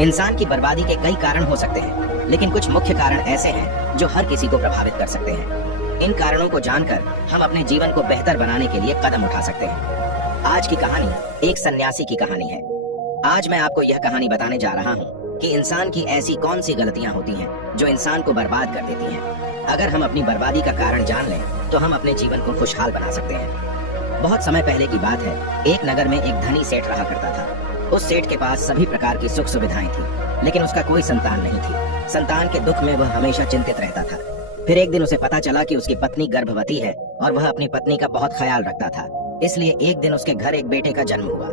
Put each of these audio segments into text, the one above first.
इंसान की बर्बादी के कई कारण हो सकते हैं, लेकिन कुछ मुख्य कारण ऐसे हैं जो हर किसी को प्रभावित कर सकते हैं। इन कारणों को जानकर हम अपने जीवन को बेहतर बनाने के लिए कदम उठा सकते हैं। आज की कहानी एक सन्यासी की कहानी है। आज मैं आपको यह कहानी बताने जा रहा हूँ कि इंसान की ऐसी कौन सी गलतियाँ होती हैं जो इंसान को बर्बाद कर देती हैं। अगर हम अपनी बर्बादी का कारण जान लें तो हम अपने जीवन को खुशहाल बना सकते हैं। बहुत समय पहले की बात है, एक नगर में एक धनी सेठ रहा करता था। उस सेठ के पास सभी प्रकार की सुख सुविधाएं थी, लेकिन उसका कोई संतान नहीं थी। संतान के दुख में वह हमेशा चिंतित रहता था। फिर एक दिन उसे पता चला कि उसकी पत्नी गर्भवती है और वह अपनी पत्नी का बहुत ख्याल रखता था। इसलिए एक दिन उसके घर एक बेटे का जन्म हुआ।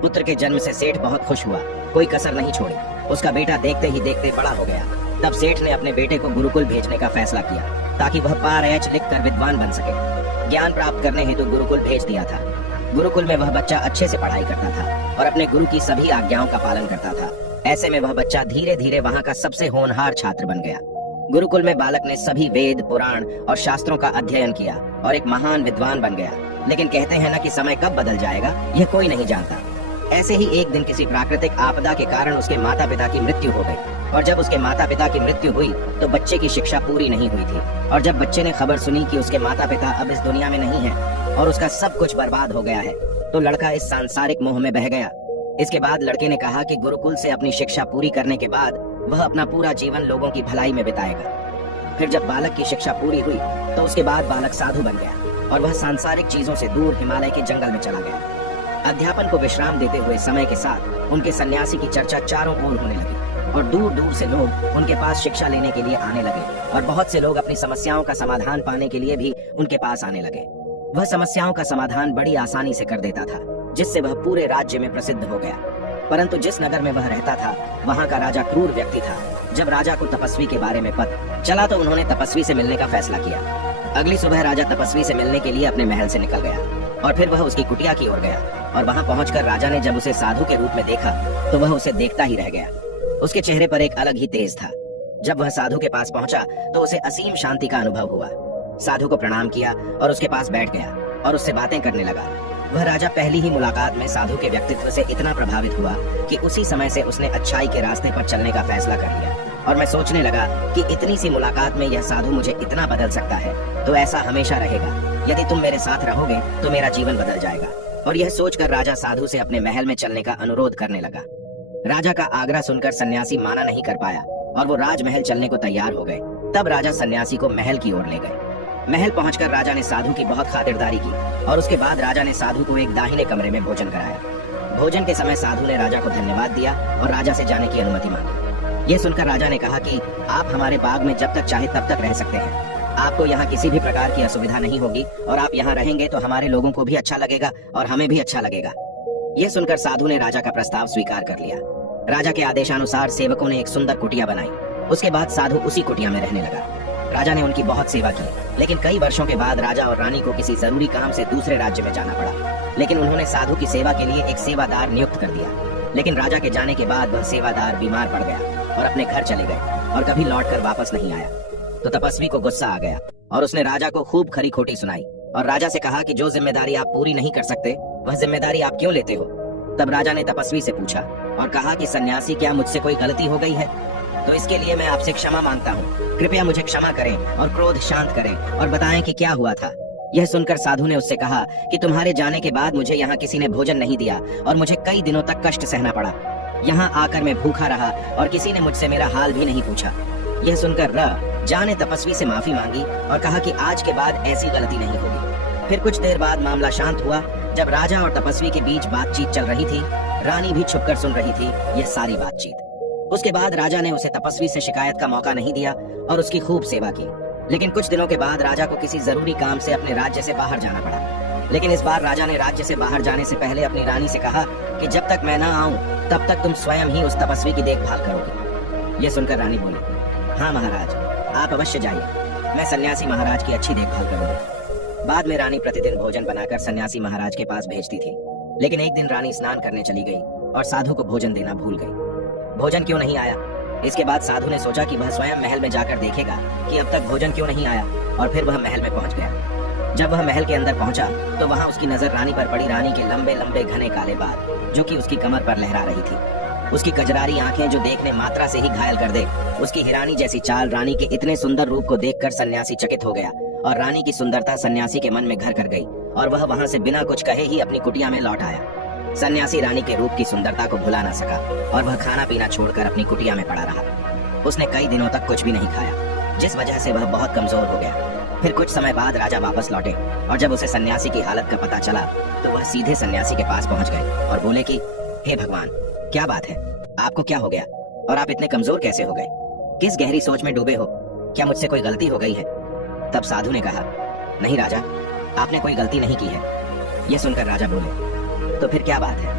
पुत्र के जन्म से सेठ बहुत खुश हुआ, कोई कसर नहीं छोड़ी। उसका बेटा देखते ही देखते बड़ा हो गया। तब सेठ ने अपने बेटे को गुरुकुल भेजने का फैसला किया ताकि वह पार-ऐच लिखकर विद्वान बन सके। ज्ञान प्राप्त करने हेतु गुरुकुल भेज दिया था। गुरुकुल में वह बच्चा अच्छे से पढ़ाई करता था और अपने गुरु की सभी आज्ञाओं का पालन करता था। ऐसे में वह बच्चा धीरे धीरे वहाँ का सबसे होनहार छात्र बन गया। गुरुकुल में बालक ने सभी वेद, पुराण और शास्त्रों का अध्ययन किया और एक महान विद्वान बन गया। लेकिन कहते हैं ना कि समय कब बदल जाएगा यह कोई नहीं जानता। ऐसे ही एक दिन किसी प्राकृतिक आपदा के कारण उसके माता पिता की मृत्यु हो गई। और जब उसके माता पिता की मृत्यु हुई तो बच्चे की शिक्षा पूरी नहीं हुई थी। और जब बच्चे ने खबर सुनी कि उसके माता पिता अब इस दुनिया में नहीं हैं और उसका सब कुछ बर्बाद हो गया है, तो लड़का इस सांसारिक मोह में बह गया। इसके बाद लड़के ने कहा कि गुरुकुल से अपनी शिक्षा पूरी करने के बाद वह अपना पूरा जीवन लोगों की भलाई में बिताएगा। फिर जब बालक की शिक्षा पूरी हुई तो उसके बाद बालक साधु बन गया और वह सांसारिक चीजों से दूर हिमालय के जंगल में चला गया। अध्यापन को विश्राम देते हुए समय के साथ उनके सन्यासी की चर्चा चारों ओर होने लगी और दूर दूर से लोग उनके पास शिक्षा लेने के लिए आने लगे और बहुत से लोग अपनी समस्याओं का समाधान पाने के लिए भी उनके पास आने लगे। वह समस्याओं का समाधान बड़ी आसानी से कर देता था, जिससे वह पूरे राज्य में प्रसिद्ध हो गया। परंतु जिस नगर में वह रहता था वहाँ का राजा क्रूर व्यक्ति था। जब राजा को तपस्वी के बारे में पता चला तो उन्होंने तपस्वी से मिलने का फैसला किया। अगली सुबह राजा तपस्वी से मिलने के लिए अपने महल से निकल गया और फिर वह उसकी कुटिया की ओर गया। और वहाँ पहुंचकर राजा ने जब उसे साधु के रूप में देखा तो वह उसे देखता ही रह गया। उसके चेहरे पर एक अलग ही तेज था। जब वह साधु के पास पहुंचा तो उसे असीम शांति का अनुभव हुआ। साधु को प्रणाम किया और उसके पास बैठ गया और उससे बातें करने लगा। वह राजा पहली ही मुलाकात में साधु के व्यक्तित्व से इतना प्रभावित हुआ कि उसी समय से उसने अच्छाई के रास्ते पर चलने का फैसला कर लिया। और मैं सोचने लगा कि इतनी सी मुलाकात में यह साधु मुझे इतना बदल सकता है, तो ऐसा हमेशा रहेगा। यदि तुम मेरे साथ रहोगे तो मेरा जीवन बदल जाएगा। और यह सोचकर राजा साधु से अपने महल में चलने का अनुरोध करने लगा। राजा का आग्रह सुनकर सन्यासी माना नहीं कर पाया और वो राजमहल चलने को तैयार हो गए। तब राजा सन्यासी को महल की ओर ले गए। महल पहुंचकर राजा ने साधु की बहुत खातिरदारी की और उसके बाद राजा ने साधु को एक दाहिने कमरे में भोजन कराया। भोजन के समय साधु ने राजा को धन्यवाद दिया और राजा से जाने की अनुमति मांगी। यह सुनकर राजा ने कहा कि आप हमारे बाग में जब तक चाहे तब तक रह सकते हैं। आपको यहाँ किसी भी प्रकार की असुविधा नहीं होगी और आप यहाँ रहेंगे तो हमारे लोगों को भी अच्छा लगेगा और हमें भी अच्छा लगेगा। यह सुनकर साधु ने राजा का प्रस्ताव स्वीकार कर लिया। राजा के आदेशानुसार सेवकों ने एक सुंदर कुटिया बनाई। उसके बाद साधु उसी कुटिया में रहने लगा। राजा ने उनकी बहुत सेवा की, लेकिन कई वर्षों के बाद राजा और रानी को किसी जरूरी काम से दूसरे राज्य में जाना पड़ा। लेकिन उन्होंने साधु की सेवा के लिए एक सेवादार नियुक्त कर दिया। लेकिन राजा के जाने के बाद वह सेवादार बीमार पड़ गया और अपने घर चले गए और कभी लौटकर वापस नहीं आया। तो तपस्वी को गुस्सा आ गया और उसने राजा को खूब खरी खोटी सुनाई और राजा से कहा कि जो जिम्मेदारी आप पूरी नहीं कर सकते वह जिम्मेदारी आप क्यों लेते हो। तब राजा ने तपस्वी से पूछा और कहा कि सन्यासी, क्या मुझसे कोई गलती हो गई है? तो इसके लिए मैं आपसे क्षमा मांगता हूँ। कृपया मुझे क्षमा करें और क्रोध शांत करें और बताएं कि क्या हुआ था। यह सुनकर साधु ने उससे कहा कि तुम्हारे जाने के बाद मुझे यहाँ किसी ने भोजन नहीं दिया और मुझे कई दिनों तक कष्ट सहना पड़ा। यहाँ आकर मैं भूखा रहा और किसी ने मुझसे मेरा हाल भी नहीं पूछा। यह सुनकर राजा ने तपस्वी से माफी मांगी और कहा कि आज के बाद ऐसी गलती नहीं होगी। फिर कुछ देर बाद मामला शांत हुआ। जब राजा और तपस्वी के बीच बातचीत चल रही थी, रानी भी छुपकर सुन रही थी यह सारी बातचीत। उसके बाद राजा ने उसे तपस्वी से शिकायत का मौका नहीं दिया और उसकी खूब सेवा की। लेकिन कुछ दिनों के बाद राजा को किसी जरूरी काम से अपने राज्य से बाहर जाना पड़ा। लेकिन इस बार राजा ने राज्य से बाहर जाने से पहले अपनी रानी से कहा कि जब तक मैं ना आऊं तब तक तुम स्वयं ही उस तपस्वी की देखभाल करोगी। यह सुनकर रानी बोली, हाँ महाराज, आप अवश्य जाइए, मैं सन्यासी महाराज की अच्छी देखभाल करूंगी। बाद में रानी प्रतिदिन भोजन बनाकर सन्यासी महाराज के पास भेजती थी। लेकिन एक दिन रानी स्नान करने चली गई और साधु को भोजन देना भूल गई। भोजन क्यों नहीं आया? इसके बाद साधु ने सोचा कि वह स्वयं महल में जाकर देखेगा कि अब तक भोजन क्यों नहीं आया, और फिर वह महल में पहुंच गया। जब वह महल के अंदर पहुंचा तो वहां उसकी नजर रानी पर पड़ी। रानी के लंबे लंबे घने काले बाल जो कि उसकी कमर पर लहरा रही थी। उसकी कजरारी आंखें जो देखने मात्रा से ही घायल कर दे, उसकी हिरानी जैसी चाल, रानी के इतने सुंदर रूप को देखकर सन्यासी चकित हो गया और रानी की सुंदरता सन्यासी के मन में घर कर गई और वह वहां से बिना कुछ कहे ही अपनी कुटिया में लौट आया। सन्यासी रानी के रूप की सुंदरता को भुला ना सका और वह खाना पीना छोड़कर अपनी कुटिया में पड़ा रहा। उसने कई दिनों तक कुछ भी नहीं खाया, जिस वजह से वह बहुत कमजोर हो गया। फिर कुछ समय बाद राजा वापस लौटे और जब उसे सन्यासी की हालत का पता चला तो वह सीधे सन्यासी के पास पहुंच गए और बोले कि हे भगवान, क्या बात है, आपको क्या हो गया और आप इतने कमजोर कैसे हो गए? किस गहरी सोच में डूबे हो? क्या मुझसे कोई गलती हो गई है? तब साधु ने कहा, नहीं राजा, आपने कोई गलती नहीं की है। यह सुनकर राजा बोले, तो फिर क्या बात है?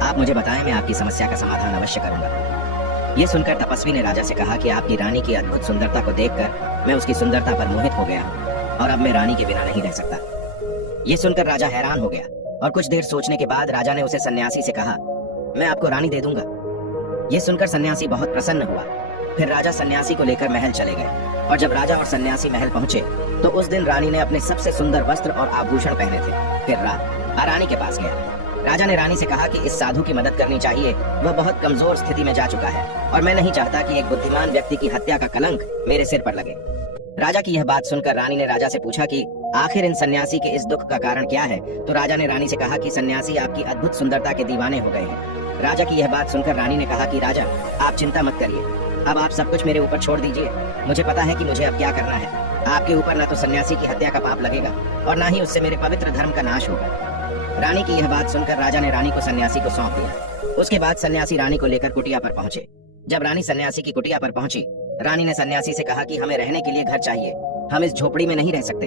आप मुझे बताएं, मैं आपकी समस्या का समाधान अवश्य करूंगा। यह सुनकर तपस्वी ने राजा से कहा कि आपकी रानी की अद्भुत सुंदरता को देखकर मैं उसकी सुंदरता पर मोहित हो गया हूँ और अब मैं रानी के बिना नहीं रह सकता। यह सुनकर राजा हैरान हो गया और कुछ देर सोचने के बाद राजा ने उसे सन्यासी से कहा, मैं आपको रानी दे दूंगा। यह सुनकर सन्यासी बहुत प्रसन्न हुआ। फिर राजा सन्यासी को लेकर महल चले गए और जब राजा और सन्यासी महल पहुंचे तो उस दिन रानी ने अपने सबसे सुंदर वस्त्र और आभूषण पहने थे। फिर रानी के पास गया। राजा ने रानी से कहा कि इस साधु की मदद करनी चाहिए, वह बहुत कमजोर स्थिति में जा चुका है और मैं नहीं चाहता कि एक बुद्धिमान व्यक्ति की हत्या का कलंक मेरे सिर पर लगे। राजा की यह बात सुनकर रानी ने राजा से पूछा कि आखिर इन सन्यासी के इस दुख का कारण क्या है। तो राजा ने रानी से कहा कि सन्यासी आपकी अद्भुत सुंदरता के दीवाने हो गए हैं। राजा की यह बात सुनकर रानी ने कहा कि राजा, आप चिंता मत करिए, अब आप सब कुछ मेरे ऊपर छोड़ दीजिए। मुझे पता है कि मुझे अब क्या करना है। आपके ऊपर न तो सन्यासी की हत्या का पाप लगेगा और न ही उससे मेरे पवित्र धर्म का नाश होगा। रानी की यह बात सुनकर राजा ने रानी को सन्यासी को सौंप दिया। उसके बाद सन्यासी रानी को लेकर कुटिया पर पहुंचे। जब रानी सन्यासी की कुटिया पर पहुंची, रानी ने सन्यासी से कहा कि हमें रहने के लिए घर चाहिए, हम इस झोपड़ी में नहीं रह सकते।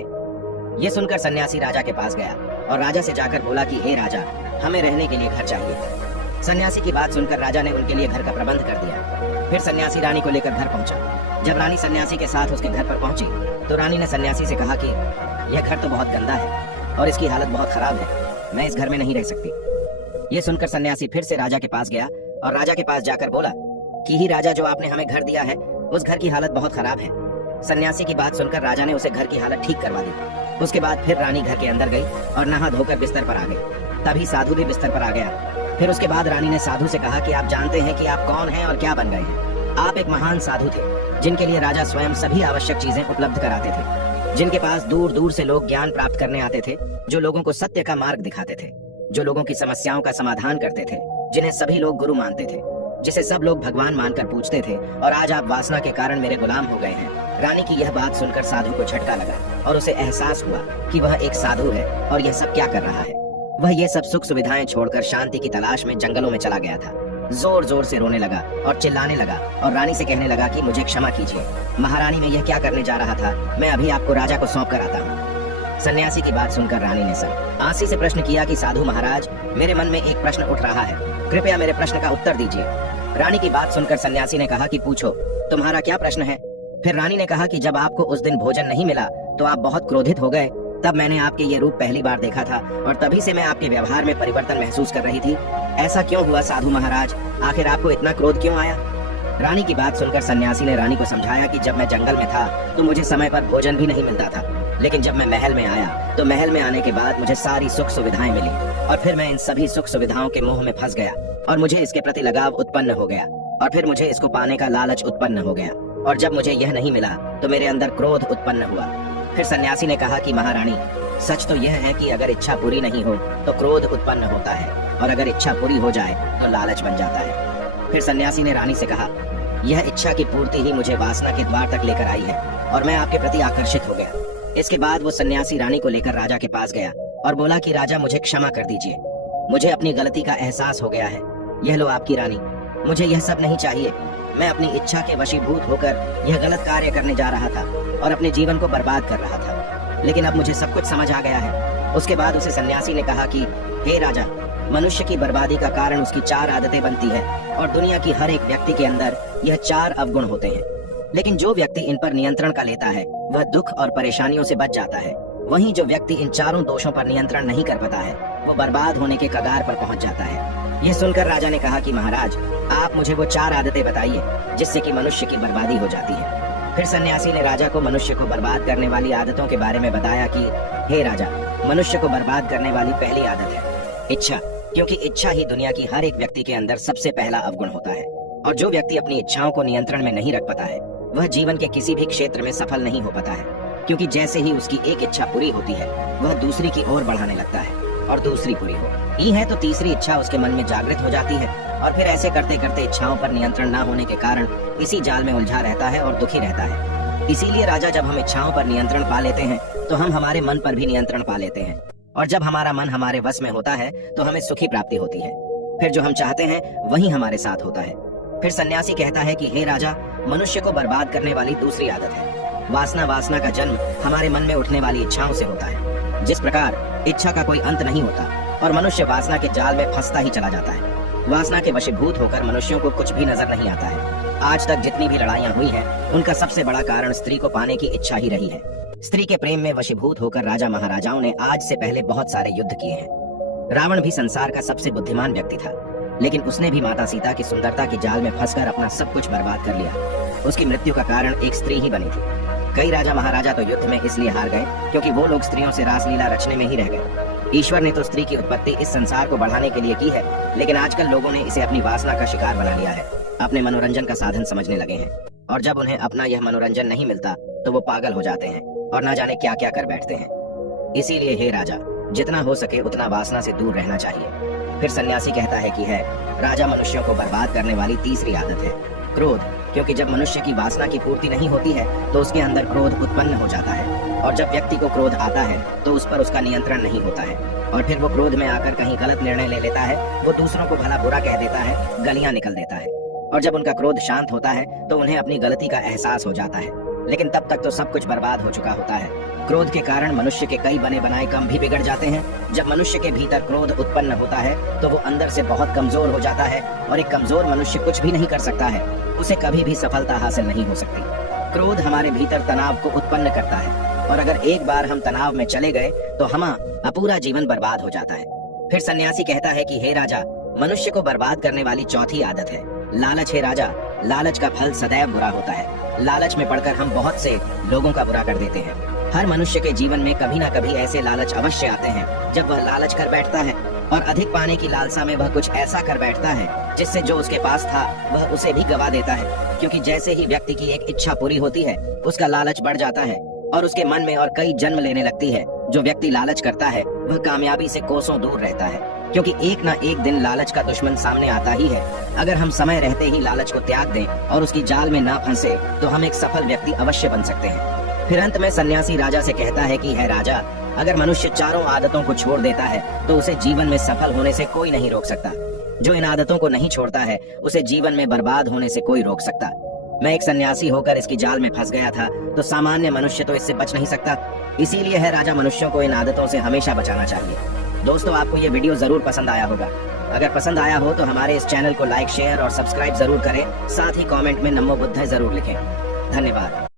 ये सुनकर सन्यासी राजा के पास गया और राजा से जाकर बोला कि हे राजा, हमें रहने के लिए घर चाहिए। सन्यासी की बात सुनकर राजा ने उनके लिए घर का प्रबंध कर दिया। फिर सन्यासी रानी को लेकर घर पहुंचा। जब रानी सन्यासी के साथ उसके घर पर पहुंची तो रानी ने सन्यासी से कहा कि यह घर तो बहुत गंदा है और इसकी हालत बहुत खराब है, मैं इस घर में नहीं रह सकती। ये सुनकर सन्यासी फिर से राजा के पास गया और राजा के पास जाकर बोला कि ही राजा, जो आपने हमें घर दिया है उस घर की हालत बहुत खराब है। सन्यासी की बात सुनकर राजा ने उसे घर की हालत ठीक करवा दी। उसके बाद फिर रानी घर के अंदर गई और नहा धोकर बिस्तर पर आ गई। तभी साधु भी बिस्तर पर आ गया। फिर उसके बाद रानी ने साधु से कहा कि आप जानते हैं कि आप कौन हैं और क्या बन गए हैं। आप एक महान साधु थे जिनके लिए राजा स्वयं सभी आवश्यक चीजें उपलब्ध कराते थे, जिनके पास दूर दूर से लोग ज्ञान प्राप्त करने आते थे, जो लोगों को सत्य का मार्ग दिखाते थे, जो लोगों की समस्याओं का समाधान करते थे, जिन्हें सभी लोग गुरु मानते थे, जिसे सब लोग भगवान मानकर पूजते थे। और आज आप वासना के कारण मेरे गुलाम हो गए हैं। रानी की यह बात सुनकर साधु को झटका लगा और उसे एहसास हुआ कि वह एक साधु है और यह सब क्या कर रहा है। वह ये सब सुख सुविधाएं छोड़कर शांति की तलाश में जंगलों में चला गया था। जोर जोर से रोने लगा और चिल्लाने लगा और रानी से कहने लगा कि मुझे क्षमा कीजिए महारानी, मैं यह क्या करने जा रहा था, मैं अभी आपको राजा को सौंप कर आता हूँ। सन्यासी की बात सुनकर रानी ने सर आंसी से प्रश्न किया कि साधु महाराज, मेरे मन में एक प्रश्न उठ रहा है, कृपया मेरे प्रश्न का उत्तर दीजिए। रानी की बात सुनकर सन्यासी ने कहा कि पूछो, तुम्हारा क्या प्रश्न है। फिर रानी ने कहा कि जब आपको उस दिन भोजन नहीं मिला तो आप बहुत क्रोधित हो गए, तब मैंने आपके ये रूप पहली बार देखा था और तभी से मैं आपके व्यवहार में परिवर्तन महसूस कर रही थी। ऐसा क्यों हुआ साधु महाराज, आखिर आपको इतना क्रोध क्यों आया। रानी की बात सुनकर सन्यासी ने रानी को समझाया कि जब मैं जंगल में था तो मुझे समय पर भोजन भी नहीं मिलता था, लेकिन जब मैं महल में आया तो महल में आने के बाद मुझे सारी सुख सुविधाएं मिली और फिर मैं इन सभी सुख सुविधाओं के मोह में फंस गया और मुझे इसके प्रति लगाव उत्पन्न हो गया और फिर मुझे इसको पाने का लालच उत्पन्न हो गया और जब मुझे यह नहीं मिला तो मेरे अंदर क्रोध उत्पन्न हुआ। फिर सन्यासी ने कहा कि महारानी, सच तो यह है कि अगर इच्छा पूरी नहीं हो तो क्रोध उत्पन्न होता है और अगर इच्छा पूरी हो जाए तो लालच बन जाता है। फिर सन्यासी ने रानी से कहा, यह इच्छा की पूर्ति ही मुझे वासना के द्वार तक लेकर आई है और मैं आपके प्रति आकर्षित हो गया। इसके बाद वो सन्यासी रानी को लेकर राजा के पास गया और बोला कि राजा, मुझे क्षमा कर दीजिए, मुझे अपनी गलती का एहसास हो गया है। यह लो आपकी रानी, मुझे यह सब नहीं चाहिए। मैं अपनी इच्छा के वशीभूत होकर यह गलत कार्य करने जा रहा था और अपने जीवन को बर्बाद कर रहा था, लेकिन अब मुझे सब कुछ समझ आ गया है। उसके बाद उसे सन्यासी ने कहा कि हे राजा, मनुष्य की बर्बादी का कारण उसकी 4 आदतें बनती है और दुनिया की हर एक व्यक्ति के अंदर यह 4 अवगुण होते हैं, लेकिन जो व्यक्ति इन पर नियंत्रण का लेता है वह दुख और परेशानियों से बच जाता है। वहीं जो व्यक्ति इन चारों दोषों पर नियंत्रण नहीं कर पाता है वो बर्बाद होने के कगार पर पहुंच जाता है। यह सुनकर राजा ने कहा कि महाराज, आप मुझे वो 4 आदतें बताइए जिससे कि मनुष्य की बर्बादी हो जाती है। फिर सन्यासी ने राजा को मनुष्य को बर्बाद करने वाली आदतों के बारे में बताया कि हे राजा, मनुष्य को बर्बाद करने वाली पहली आदत है इच्छा। क्योंकि इच्छा ही दुनिया की हर एक व्यक्ति के अंदर सबसे पहला अवगुण होता है। और जो व्यक्ति अपनी इच्छाओं को नियंत्रण में नहीं रख पाता है वह जीवन के किसी भी क्षेत्र में सफल नहीं हो पाता है, क्योंकि जैसे ही उसकी एक इच्छा पूरी होती है वह दूसरी की ओर बढ़ाने लगता है, और दूसरी पूरी होती है तो तीसरी इच्छा उसके मन में जागृत हो जाती है, और फिर ऐसे करते करते इच्छाओं पर नियंत्रण न होने के कारण इसी जाल में उलझा रहता है और दुखी रहता है। इसीलिए राजा, जब हम इच्छाओं पर नियंत्रण पा लेते हैं तो हम हमारे मन पर भी नियंत्रण पा लेते हैं, और जब हमारा मन हमारे वश में होता है तो हमें सुखी प्राप्ति होती है। फिर जो हम चाहते हैं वही हमारे साथ होता है। फिर सन्यासी कहता है कि हे राजा, मनुष्य को बर्बाद करने वाली दूसरी आदत है वासना। वासना का जन्म हमारे मन में उठने वाली इच्छाओं से होता है। जिस प्रकार इच्छा का कोई अंत नहीं होता और मनुष्य वासना के जाल में फंसता ही चला जाता है, वासना के वशीभूत होकर मनुष्यों को कुछ भी नजर नहीं आता है। आज तक जितनी भी लड़ाइयाँ हुई हैं उनका सबसे बड़ा कारण स्त्री को पाने की इच्छा ही रही है। स्त्री के प्रेम में वशीभूत होकर राजा महाराजाओं ने आज से पहले बहुत सारे युद्ध किए हैं। रावण भी संसार का सबसे बुद्धिमान व्यक्ति था, लेकिन उसने भी माता सीता की सुंदरता के जाल में फंसकर अपना सब कुछ बर्बाद कर लिया। उसकी मृत्यु का कारण एक स्त्री ही बनी थी। कई राजा महाराजा तो युद्ध में इसलिए हार गए क्योंकि वो लोग स्त्रियों से रासलीला रचने में ही रह गए। ईश्वर ने तो स्त्री की उत्पत्ति इस संसार को बढ़ाने के लिए की है, लेकिन आजकल लोगों ने इसे अपनी वासना का शिकार बना लिया है, अपने मनोरंजन का साधन समझने लगे हैं। और जब उन्हें अपना यह मनोरंजन नहीं मिलता तो वो पागल हो जाते हैं और ना जाने क्या क्या कर बैठते हैं। इसीलिए हे राजा, जितना हो सके उतना वासना से दूर रहना चाहिए। फिर सन्यासी कहता है कि है राजा, मनुष्यों को बर्बाद करने वाली तीसरी आदत है क्रोध। क्योंकि जब मनुष्य की वासना की पूर्ति नहीं होती है तो उसके अंदर क्रोध उत्पन्न हो जाता है, और जब व्यक्ति को क्रोध आता है तो उस पर उसका नियंत्रण नहीं होता है, और फिर वो क्रोध में आकर कहीं गलत निर्णय ले लेता है। वो दूसरों को भला बुरा कह देता है, गलियां निकल देता है, और जब उनका क्रोध शांत होता है तो उन्हें अपनी गलती का एहसास हो जाता है, लेकिन तब तक तो सब कुछ बर्बाद हो चुका होता है। क्रोध के कारण मनुष्य के कई बने बनाए काम भी बिगड़ जाते हैं। जब मनुष्य के भीतर क्रोध उत्पन्न होता है तो वो अंदर से बहुत कमजोर हो जाता है, और एक कमजोर मनुष्य कुछ भी नहीं कर सकता है, उसे कभी भी सफलता हासिल नहीं हो सकती। क्रोध हमारे भीतर तनाव को उत्पन्न करता है, और अगर एक बार हम तनाव में चले गए तो हमारा पूरा जीवन बर्बाद हो जाता है। फिर सन्यासी कहता है कि हे राजा, मनुष्य को बर्बाद करने वाली चौथी आदत है लालच। है राजा, लालच का फल सदैव बुरा होता है। लालच में पड़कर हम बहुत से लोगों का बुरा कर देते हैं। हर मनुष्य के जीवन में कभी ना कभी ऐसे लालच अवश्य आते हैं जब वह लालच कर बैठता है, और अधिक पाने की लालसा में वह कुछ ऐसा कर बैठता है जिससे जो उसके पास था वह उसे भी गवा देता है। क्योंकि जैसे ही व्यक्ति की एक इच्छा पूरी होती है उसका लालच बढ़ जाता है और उसके मन में और कई जन्म लेने लगती है। जो व्यक्ति लालच करता है वह कामयाबी से कोसों दूर रहता है, क्योंकि एक ना एक दिन लालच का दुश्मन सामने आता ही है। अगर हम समय रहते ही लालच को त्याग दें और उसकी जाल में ना फंसे तो हम एक सफल व्यक्ति अवश्य बन सकते हैं। फिर अंत में सन्यासी राजा से कहता है कि है राजा, अगर मनुष्य चारों आदतों को छोड़ देता है तो उसे जीवन में सफल होने से कोई नहीं रोक सकता। जो इन आदतों को नहीं छोड़ता है उसे जीवन में बर्बाद होने से कोई रोक सकता। मैं एक सन्यासी होकर इसकी जाल में फंस गया था, तो सामान्य मनुष्य तो इससे बच नहीं सकता। इसीलिए है राजा, मनुष्यों को इन आदतों से हमेशा बचाना चाहिए। दोस्तों, आपको ये वीडियो जरूर पसंद आया होगा। अगर पसंद आया हो तो हमारे इस चैनल को लाइक, शेयर और सब्सक्राइब जरूर करें। साथ ही कमेंट में नमो बुद्धाय जरूर लिखें। धन्यवाद।